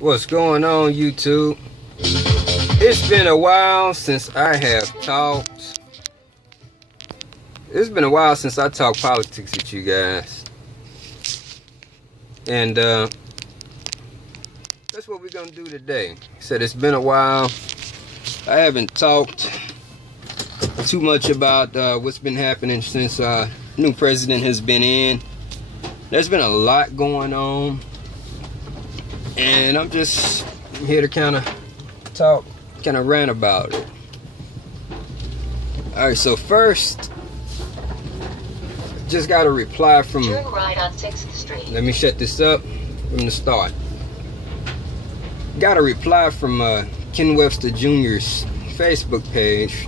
What's going on, YouTube? It's been a while since I have talked. It's been a while since I talked politics with you guys. And that's what we're gonna do today. Said it's been a while. I haven't talked too much about what's been happening since new president has been in. There's been a lot going on. And I'm just here to kind of talk, kind of rant about it. Alright, so first, just got a reply from... Turn right on 6th Street. Let me shut this up from the start. Got a reply from Ken Webster Jr.'s Facebook page.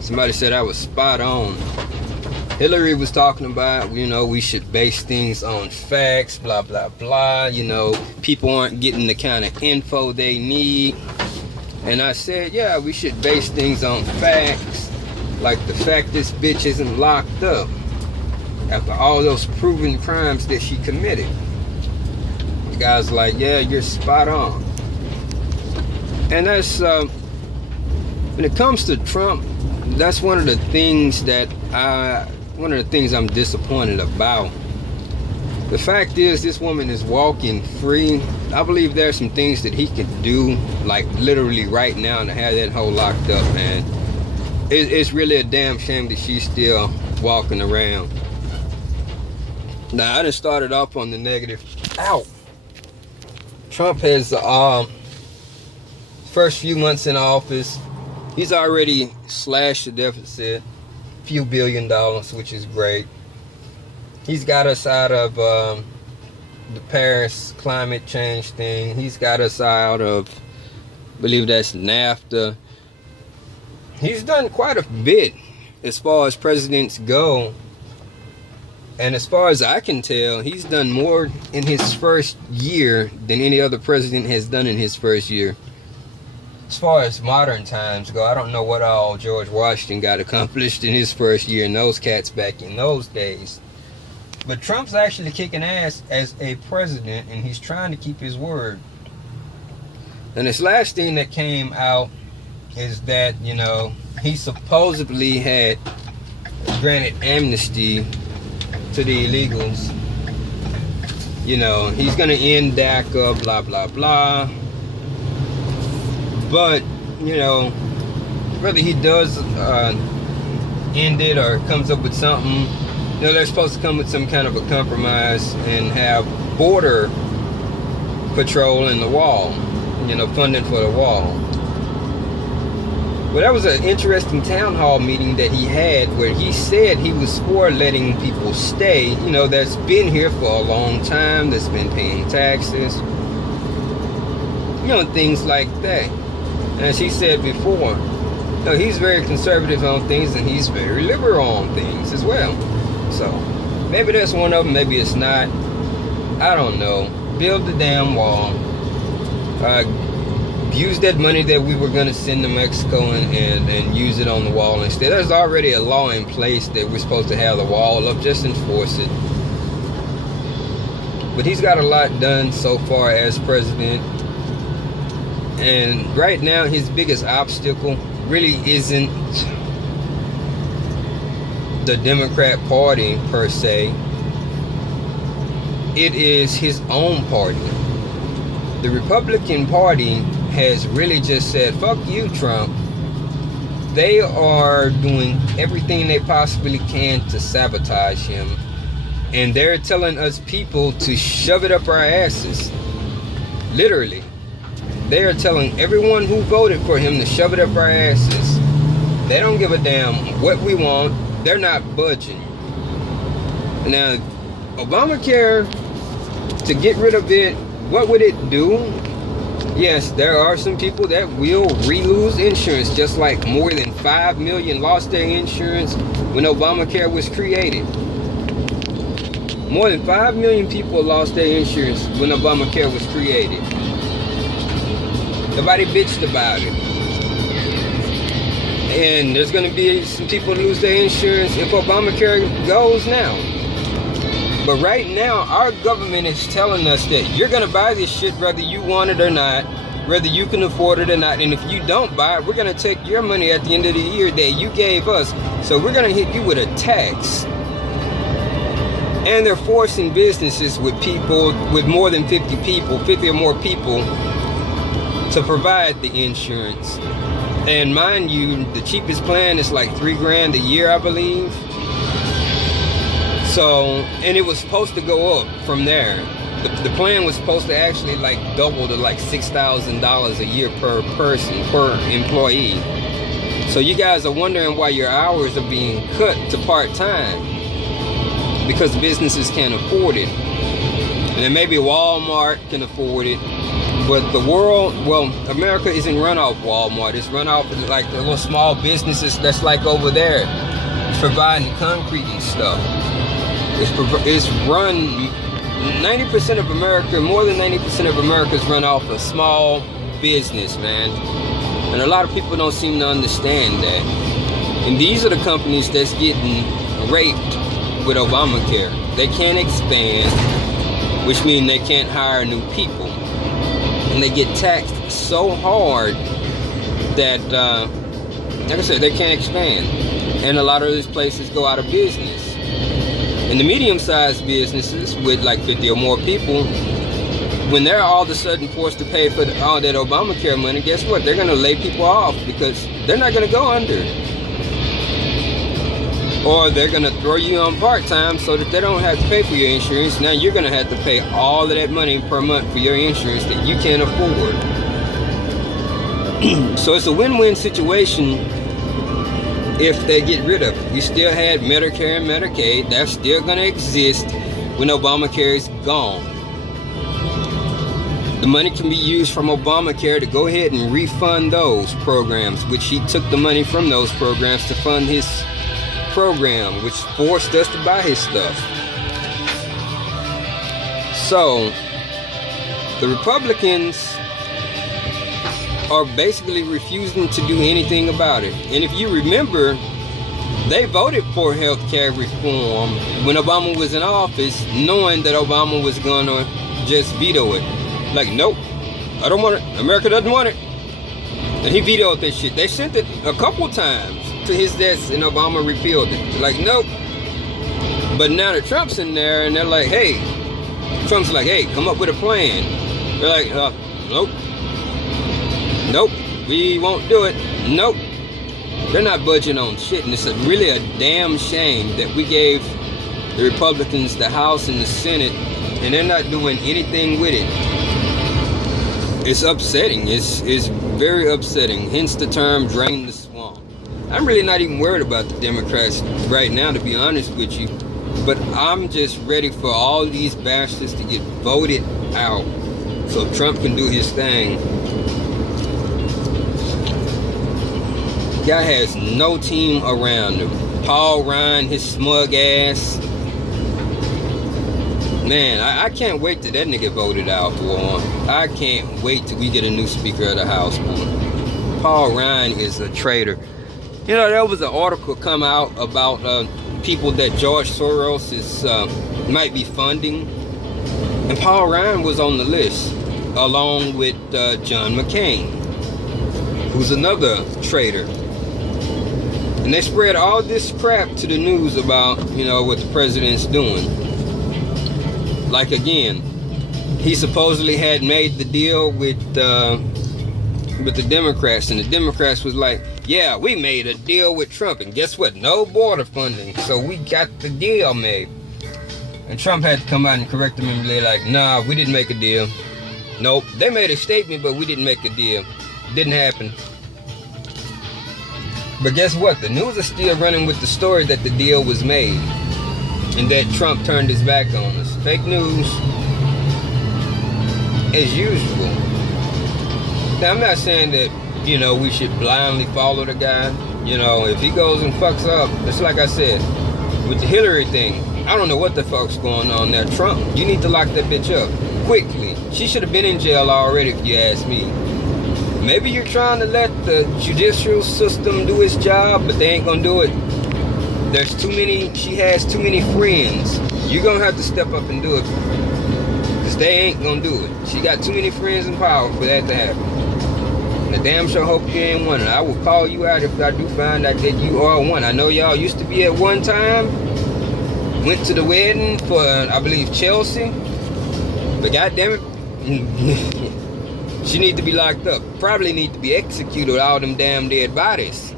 Somebody said I was spot on. Hillary was talking about, we should base things on facts, blah, blah, blah. People aren't getting the kind of info they need. And I said, yeah, we should base things on facts. Like the fact this bitch isn't locked up after all those proven crimes that she committed. The guy's like, yeah, you're spot on. And that's, when it comes to Trump, that's one of the things I'm disappointed about. The fact is, this woman is walking free. I believe there's some things that he could do, like literally right now, to have that hoe locked up, man. It's really a damn shame that she's still walking around. Now, I just started off on the negative. Ow! Trump has, first few months in office, he's already slashed the deficit few $1 billion, which is great. He's got us out of the Paris climate change thing. He's got us out of, I believe that's NAFTA. He's done quite a bit as far as presidents go. And as far as I can tell, he's done more in his first year than any other president has done in his first year. As far as modern times go, I don't know what all George Washington got accomplished in his first year and those cats back in those days. But Trump's actually kicking ass as a president, and he's trying to keep his word. And this last thing that came out is that, he supposedly had granted amnesty to the illegals. He's going to end DACA, blah, blah, blah. But, whether he does end it or comes up with something, they're supposed to come with some kind of a compromise and have border patrol in the wall, funding for the wall. Well, that was an interesting town hall meeting that he had where he said he was for letting people stay, that's been here for a long time, that's been paying taxes, things like that. As he said before, he's very conservative on things and he's very liberal on things as well. So, maybe that's one of them, maybe it's not. I don't know. Build the damn wall. Use that money that we were going to send to Mexico and use it on the wall instead. There's already a law in place that we're supposed to have the wall up. Just enforce it. But he's got a lot done so far as president. And right now, his biggest obstacle really isn't the Democrat Party per se. It is his own party. The Republican Party has really just said, fuck you, Trump. They are doing everything they possibly can to sabotage him. And they're telling us people to shove it up our asses. Literally. They are telling everyone who voted for him to shove it up our asses. They don't give a damn what we want. They're not budging. Now, Obamacare, to get rid of it, what would it do? Yes, there are some people that will re-lose insurance, just like more than 5 million lost their insurance when Obamacare was created. More than 5 million people lost their insurance when Obamacare was created. Nobody bitched about it. And there's going to be some people lose their insurance if Obamacare goes now. But right now, our government is telling us that you're gonna buy this shit whether you want it or not, whether you can afford it or not. And if you don't buy it, we're gonna take your money at the end of the year that you gave us. So we're gonna hit you with a tax. And they're forcing businesses with people, with more than 50 people, 50 or more people, to provide the insurance. And mind you, the cheapest plan is like $3,000 a year, I believe. So, and it was supposed to go up from there. The plan was supposed to actually like double to like $6,000 a year per person, per employee. So you guys are wondering why your hours are being cut to part-time, because businesses can't afford it. And then maybe Walmart can afford it, but the world, well, America isn't run off Walmart. It's run off like the little small businesses that's like over there, providing concrete and stuff. It's run, 90% of America, more than 90% of America is run off a small business, man. And a lot of people don't seem to understand that. And these are the companies that's getting raped with Obamacare. They can't expand, which means they can't hire new people. And they get taxed so hard that, like I said, they can't expand. And a lot of these places go out of business. And the medium-sized businesses with like 50 or more people, when they're all of a sudden forced to pay for all that Obamacare money, guess what? They're going to lay people off because they're not going to go under. Or they're going to throw you on part-time so that they don't have to pay for your insurance. Now you're going to have to pay all of that money per month for your insurance that you can't afford. So it's a win-win situation if they get rid of it. You still had Medicare and Medicaid. That's still going to exist when Obamacare is gone. The money can be used from Obamacare to go ahead and refund those programs, which he took the money from those programs to fund his program, which forced us to buy his stuff. So the Republicans are basically refusing to do anything about it. And if you remember, they voted for health care reform when Obama was in office, knowing that Obama was going to just veto it. Like, nope, I don't want it. America doesn't want it. And he vetoed that shit. They sent it a couple times to his desk and Obama repealed it. Like, nope. But now that Trump's in there and they're like, hey, Trump's like, hey, come up with a plan. They're like, nope. Nope, we won't do it. Nope. They're not budging on shit. And it's really a damn shame that we gave the Republicans the House and the Senate and they're not doing anything with it. It's upsetting. It's very upsetting. Hence the term drain the swamp. I'm really not even worried about the Democrats right now, to be honest with you. But I'm just ready for all these bastards to get voted out so Trump can do his thing. Guy has no team around him. Paul Ryan, his smug ass. Man, I can't wait till that nigga voted out, boy. I can't wait till we get a new Speaker of the House, boy. Paul Ryan is a traitor. You know, there was an article come out about people that George Soros is might be funding. And Paul Ryan was on the list, along with John McCain, who's another traitor. And they spread all this crap to the news about, you know, what the president's doing. Like, again, he supposedly had made the deal with the Democrats, and the Democrats was like, yeah, we made a deal with Trump, and guess what? No border funding, so we got the deal made. And Trump had to come out and correct them and be like, nah, we didn't make a deal. Nope, they made a statement, but we didn't make a deal. Didn't happen. But guess what? The news is still running with the story that the deal was made and that Trump turned his back on us. Fake news as usual. Now, I'm not saying that, you know, we should blindly follow the guy. You know, if he goes and fucks up, it's like I said, with the Hillary thing, I don't know what the fuck's going on there. Trump, you need to lock that bitch up quickly. She should have been in jail already, if you ask me. Maybe you're trying to let the judicial system do its job, but they ain't gonna do it. there's too many, she has too many friends. You're gonna have to step up and do it. Because they ain't gonna do it. She got too many friends in power for that to happen. And I damn sure hope you ain't one. And I will call you out if I do find out that you are one. I know y'all used to be at one time. Went to the wedding for, I believe, Chelsea. But goddamn it, she need to be locked up. Probably need to be executed with all them damn dead bodies.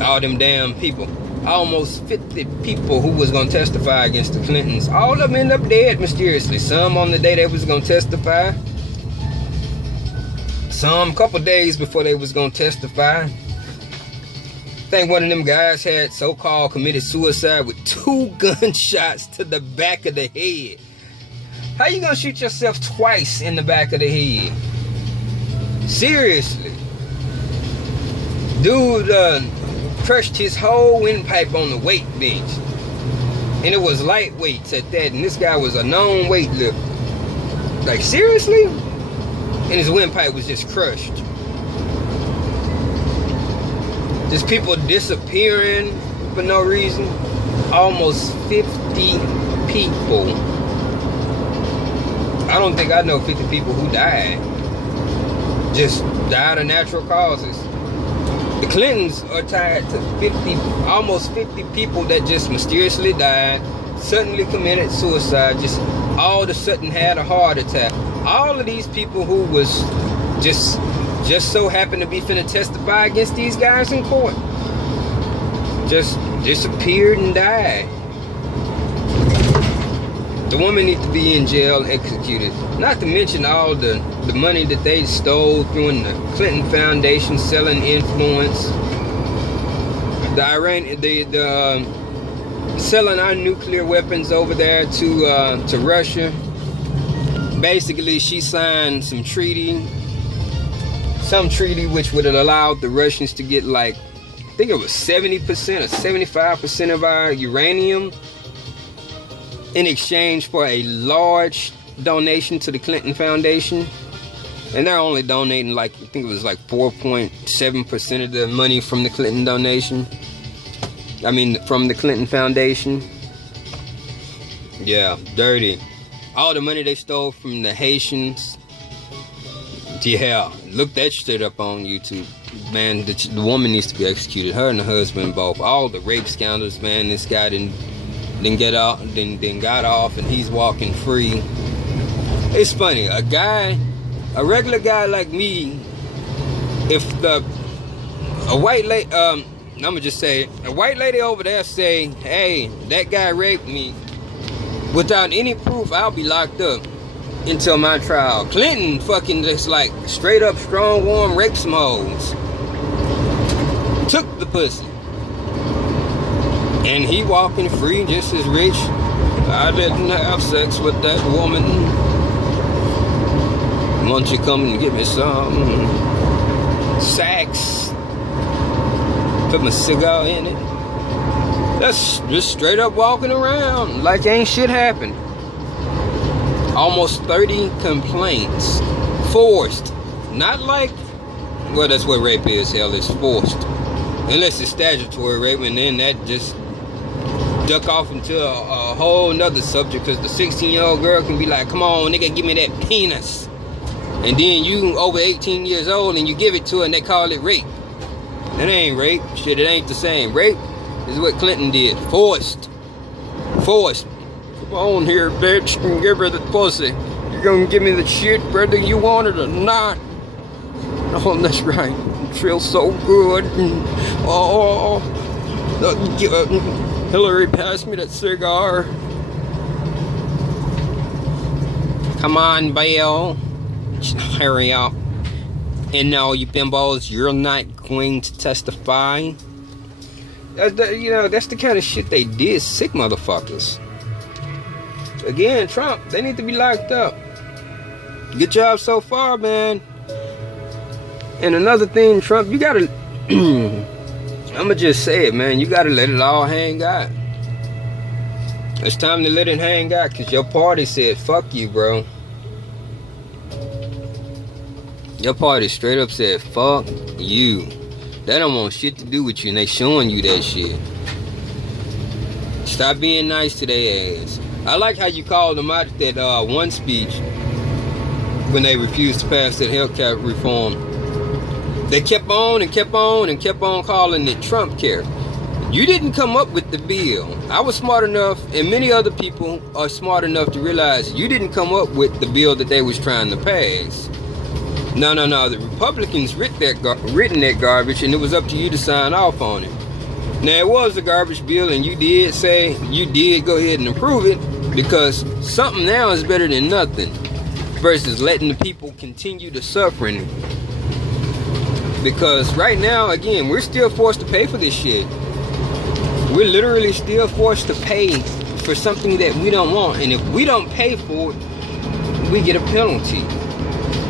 All them damn people. Almost 50 people who was going to testify against the Clintons. All of them end up dead mysteriously. Some on the day they was going to testify. Some a couple days before they was going to testify. I think one of them guys had so-called committed suicide with 2 gunshots to the back of the head. How you gonna shoot yourself twice in the back of the head? Seriously. Dude crushed his whole windpipe on the weight bench. And it was lightweights at that. And this guy was a known weightlifter. Like, seriously? And his windpipe was just crushed. Just people disappearing for no reason. Almost 50 people. I don't think I know 50 people who died. Just died of natural causes. The Clintons are tied to 50, almost 50 people that just mysteriously died, suddenly committed suicide, just all of a sudden had a heart attack. All of these people who was just so happened to be finna testify against these guys in court, just disappeared and died. The woman needs to be in jail, executed. Not to mention all the money that they stole through the Clinton Foundation, selling influence. Selling our nuclear weapons over there to Russia. Basically, she signed some treaty which would have allowed the Russians to get, like, I think it was 70% or 75% of our uranium, in exchange for a large donation to the Clinton Foundation. And they're only donating, like, I think it was like 4.7% of the money from the Clinton donation. I mean, from the Clinton Foundation. Yeah, dirty. All the money they stole from the Haitians. Yeah, look that shit up on YouTube. Man, the woman needs to be executed. Her and the husband both. All the rape scandals, man. This guy didn't got off, and he's walking free. It's funny, a regular guy like me, if a white lady, I'ma just say, a white lady over there say, hey, that guy raped me, without any proof, I'll be locked up until my trial. Clinton fucking just like straight up strong warm raped some hoes. Took the pussy. And he walking free, just as rich. I didn't have sex with that woman. Won't you come and give me some sex? Put my cigar in it. That's just straight up walking around like ain't shit happened. Almost 30 complaints. Forced. Not like, well, that's what rape is. Hell, it's forced. Unless it's statutory rape, and then that just duck off into a whole nother subject, because the 16-year-old girl can be like, come on, nigga, give me that penis. And then you over 18 years old and you give it to her and they call it rape. That ain't rape. Shit, it ain't the same. Rape is what Clinton did. Forced. Forced. Come on here, bitch, and give her the pussy. You're gonna give me the shit whether you want it or not. Oh, that's right. It feels so good. Oh, Hillary, pass me that cigar. Come on, Bill. Hurry up. And no, you bimbos, you're not going to testify. You know, that's the kind of shit they did. Sick motherfuckers. Again, Trump, they need to be locked up. Good job so far, man. And another thing, Trump, you gotta I'ma just say it, man. You gotta let it all hang out. It's time to let it hang out, because your party said fuck you, bro. Your party straight up said fuck you. They don't want shit to do with you, and they showing you that shit. Stop being nice to their ass. I like how you called them out at that one speech when they refused to pass that healthcare reform. They kept on and kept on and kept on calling it Trump care. You didn't come up with the bill. I was smart enough, and many other people are smart enough to realize you didn't come up with the bill that they was trying to pass. No. The Republicans written that garbage, and it was up to you to sign off on it. Now, it was a garbage bill, and you did go ahead and approve it, because something now is better than nothing versus letting the people continue to suffering. Because right now, again, we're still forced to pay for this shit. We're literally still forced to pay for something that we don't want. And if we don't pay for it, we get a penalty.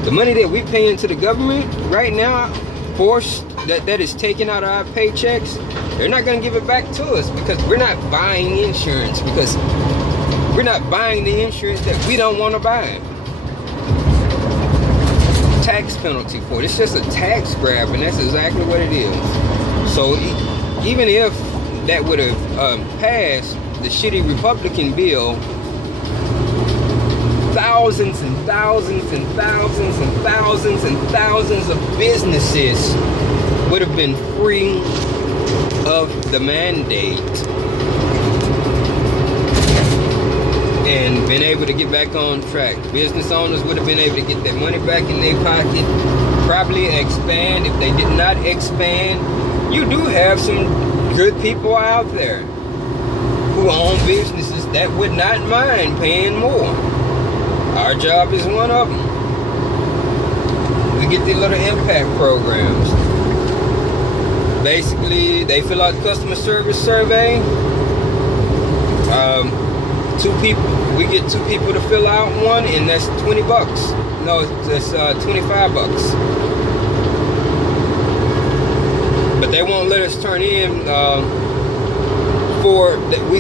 The money that we pay into the government right now, forced, that is taken out of our paychecks, they're not going to give it back to us because we're not buying insurance. Because we're not buying the insurance that we don't want to buy. Tax penalty for it. It's just a tax grab, and that's exactly what it is. So even if that would have passed the shitty Republican bill, thousands and thousands and thousands and thousands and thousands of businesses would have been free of the mandate and been able to get back on track. Business owners would have been able to get their money back in their pocket, probably expand. If they did not expand, you do have some good people out there who own businesses that would not mind paying more. Our job is one of them. We get these little impact programs. Basically, they fill out the customer service survey. We get 2 people to fill out one, and that's $20. No, that's $25. But they won't let us turn in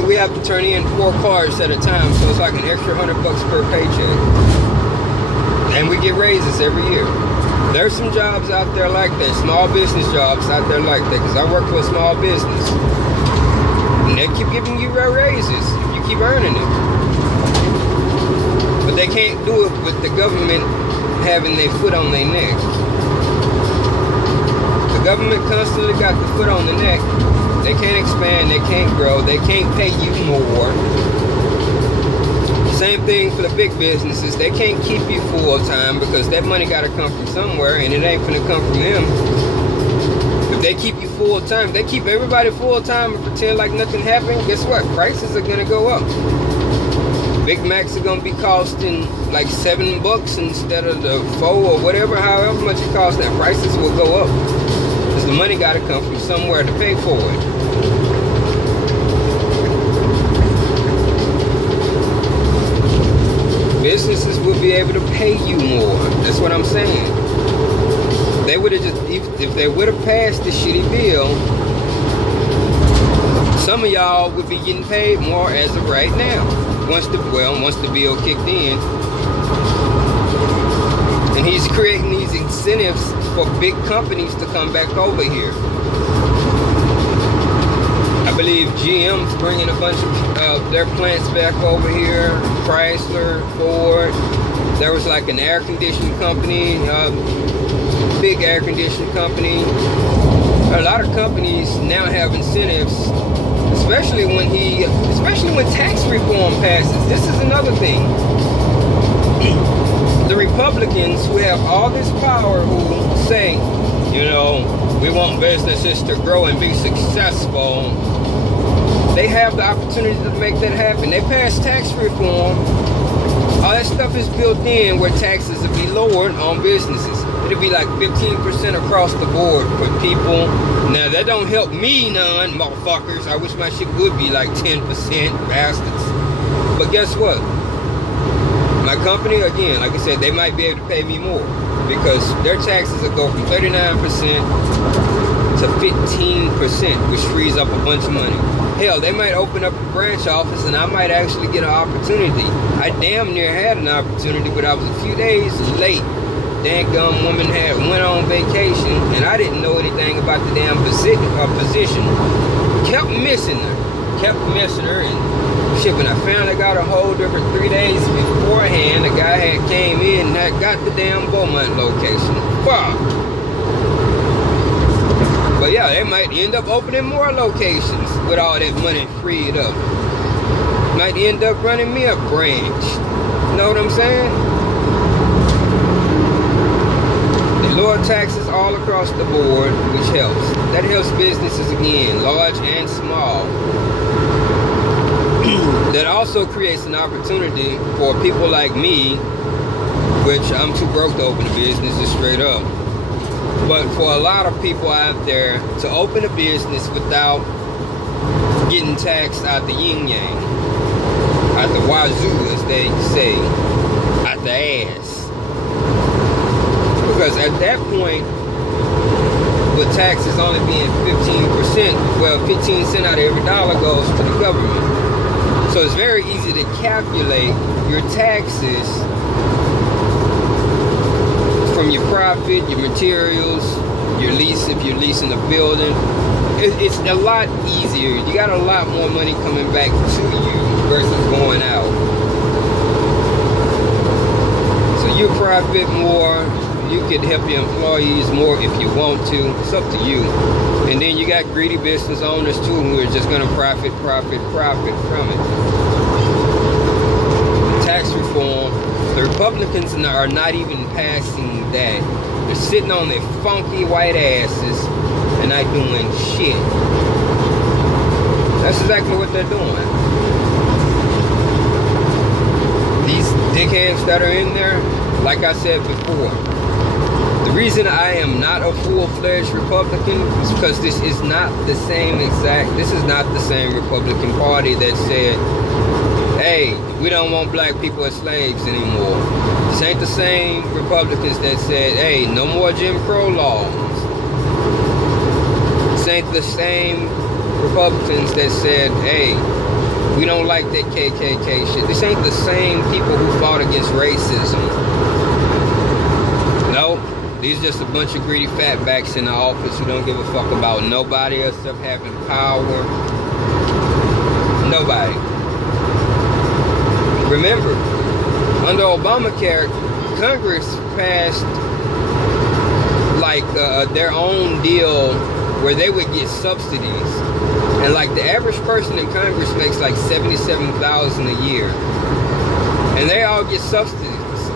we have to turn in 4 cards at a time, so it's like an extra $100 per paycheck. And we get raises every year. There's some jobs out there like that, small business jobs out there like that, because I work for a small business. And they keep giving you raises if you keep earning it. But they can't do it with the government having their foot on their neck. The government constantly got the foot on the neck. They can't expand, they can't grow, they can't pay you more. Same thing for the big businesses. They can't keep you full-time because that money got to come from somewhere, and it ain't gonna come from them. If they keep you full-time, they keep everybody full-time and pretend like nothing happened, guess what? Prices are gonna go up. Big Macs are gonna be costing like $7 instead of the 4 or whatever, however much it costs. That prices will go up because the money got to come from somewhere to pay for it. Businesses will be able to pay you more. That's what I'm saying. They would have just, if they would have passed the shitty bill, some of y'all would be getting paid more as of right now. Once the bill kicked in. And he's creating these incentives for big companies to come back over here. I believe GM's bringing a bunch of their plants back over here. Chrysler, Ford. There was like an air conditioning company, big air conditioning company. A lot of companies now have incentives, especially when tax reform passes. This is another thing. The Republicans who have all this power, who say, you know, we want businesses to grow and be successful, they have the opportunity to make that happen. They pass tax reform. All that stuff is built in where taxes will be lowered on businesses. It'll be like 15% across the board for people. Now, that don't help me none, motherfuckers. I wish my shit would be like 10%, bastards. But guess what? My company, again, like I said, they might be able to pay me more because their taxes will go from 39% to 15%, which frees up a bunch of money. Hell, they might open up a branch office and I might actually get an opportunity. I damn near had an opportunity, but I was a few days late. Dang-gum woman went on vacation and I didn't know anything about the damn position. Kept missing her. kept messing her, and shit, when I finally got a hold of her 3 days beforehand, the guy had came in and had got the damn Beaumont location. Fuck. But yeah, they might end up opening more locations with all that money freed up. Might end up running me a branch. You know what I'm saying? They lower taxes all across the board, which helps. That helps businesses again, large and small. That also creates an opportunity for people like me, which I'm too broke to open a business, just straight up. But for a lot of people out there to open a business without getting taxed out the yin yang, out the wazoo, as they say, out the ass. Because at that point, with taxes only being 15%, well, 15 cents out of every dollar goes to the government. So it's very easy to calculate your taxes from your profit, your materials, your lease if you're leasing a building. It's a lot easier. You got a lot more money coming back to you versus going out. So you profit more. You could help your employees more if you want to. It's up to you. And then you got greedy business owners too who are just going to profit from it. Tax reform. The Republicans are not even passing that. They're sitting on their funky white asses and not doing shit. That's exactly what they're doing. These dickheads that are in there, like I said before, the reason I am not a full-fledged Republican is because this is not the same Republican Party that said, hey, we don't want black people as slaves anymore. This ain't the same Republicans that said, hey, no more Jim Crow laws. This ain't the same Republicans that said, hey, we don't like that KKK shit. This ain't the same people who fought against racism. No, these are just a bunch of greedy fatbacks in the office who don't give a fuck about nobody else except having power. Nobody. Remember, under Obamacare, Congress passed like their own deal where they would get subsidies, and like the average person in Congress makes like $77,000 a year, and they all get subsidies.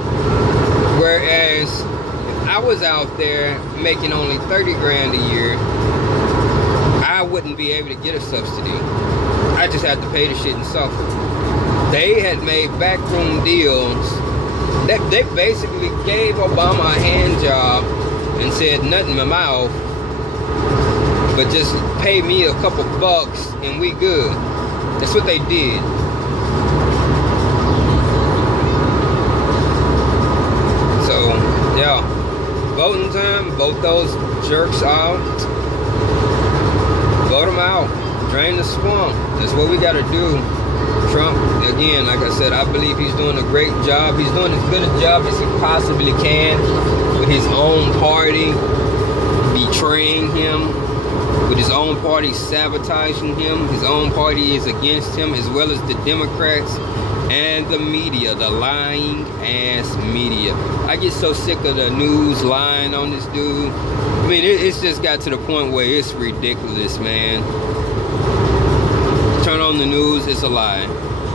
Whereas if I was out there making only 30 grand a year, I wouldn't be able to get a subsidy. I just had to pay the shit and suffer. They had made backroom deals. They basically gave Obama a hand job and said nothing in my mouth, but just pay me a couple bucks and we good. That's what they did. So, yeah, voting time, vote those jerks out. Vote them out. Drain the swamp. That's what we gotta do. Trump, again, like I said, I believe he's doing a great job. He's doing as good a job as he possibly can with his own party betraying him, with his own party sabotaging him. His own party is against him, as well as the Democrats and the media, the lying ass media. I get so sick of the news lying on this dude. I mean, it's just got to the point where it's ridiculous, man. Turn on the news, it's a lie.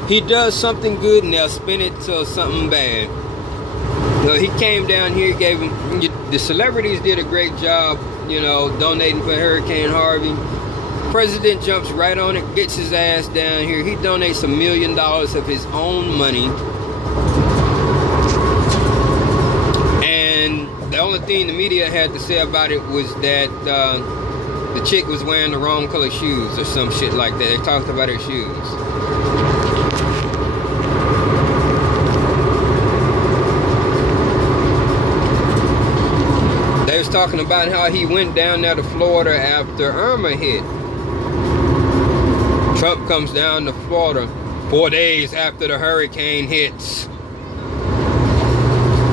He does something good and they'll spin it to something bad. You know, he came down here, gave him, the celebrities did a great job, you know, donating for Hurricane Harvey. President jumps right on it, gets his ass down here. He donates $1 million of his own money. And the only thing the media had to say about it was that the chick was wearing the wrong color shoes or some shit like that. They talked about her shoes. They was talking about how he went down there to Florida after Irma hit. Trump comes down to Florida 4 days after the hurricane hits.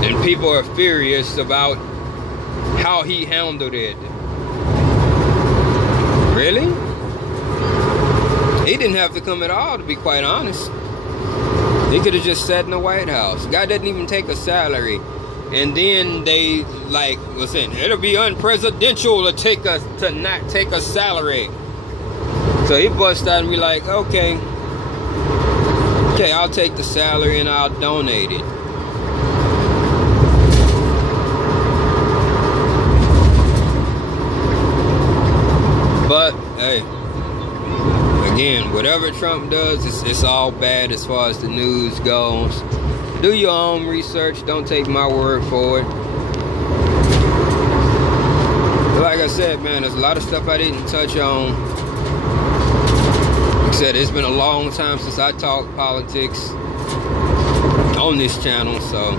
And people are furious about how he handled it. Really? He didn't have to come at all, to be quite honest. He could have just sat in the White House. Guy doesn't even take a salary. And then they was saying it'll be unpresidential to not take a salary. So he bust out and be like, okay, I'll take the salary and I'll donate it. But hey, again, whatever Trump does, it's all bad as far as the news goes. Do your own research. Don't take my word for it. But like I said, man, there's a lot of stuff I didn't touch on. Like I said, it's been a long time since I talked politics on this channel, so.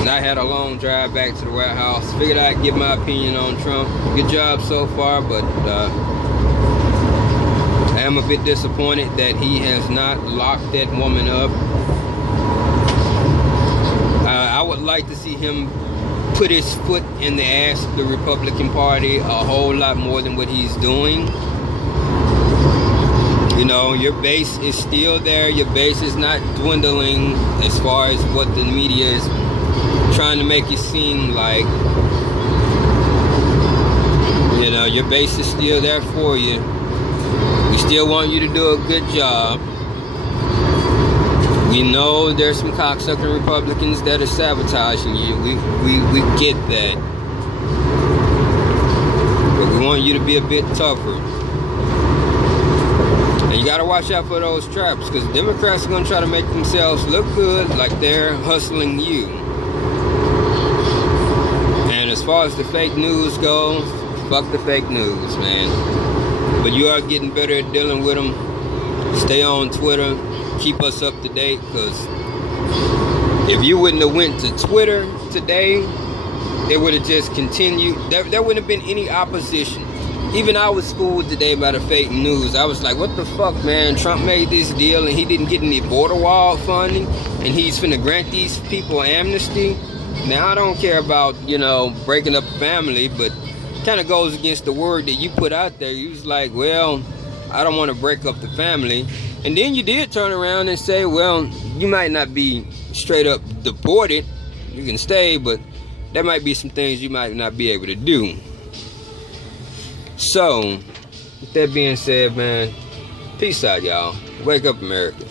And I had a long drive back to the White House. Figured I'd give my opinion on Trump. Good job so far, but I am a bit disappointed that he has not locked that woman up. I would like to see him put his foot in the ass of the Republican Party a whole lot more than what he's doing. You know, your base is still there. Your base is not dwindling as far as what the media is trying to make it seem like. You know, your base is still there for you. We still want you to do a good job. We know there's some cocksucking Republicans that are sabotaging you. We get that. But we want you to be a bit tougher. And you gotta watch out for those traps, because Democrats are gonna try to make themselves look good like they're hustling you. And as far as the fake news goes, fuck the fake news, man. But you are getting better at dealing with them. Stay on Twitter. Keep us up to date, because if you wouldn't have went to Twitter today, it would have just continued. There wouldn't have been any opposition. Even I was fooled today by the fake news. I was like, what the fuck, man? Trump made this deal and he didn't get any border wall funding, and he's finna grant these people amnesty. Now, I don't care about, you know, breaking up a family, but kind of goes against the word that you put out there. You was like, well, I don't want to break up the family. And then you did turn around and say, well, you might not be straight up deported. You can stay, but there might be some things you might not be able to do. So, with that being said, man, peace out, y'all. Wake up, America.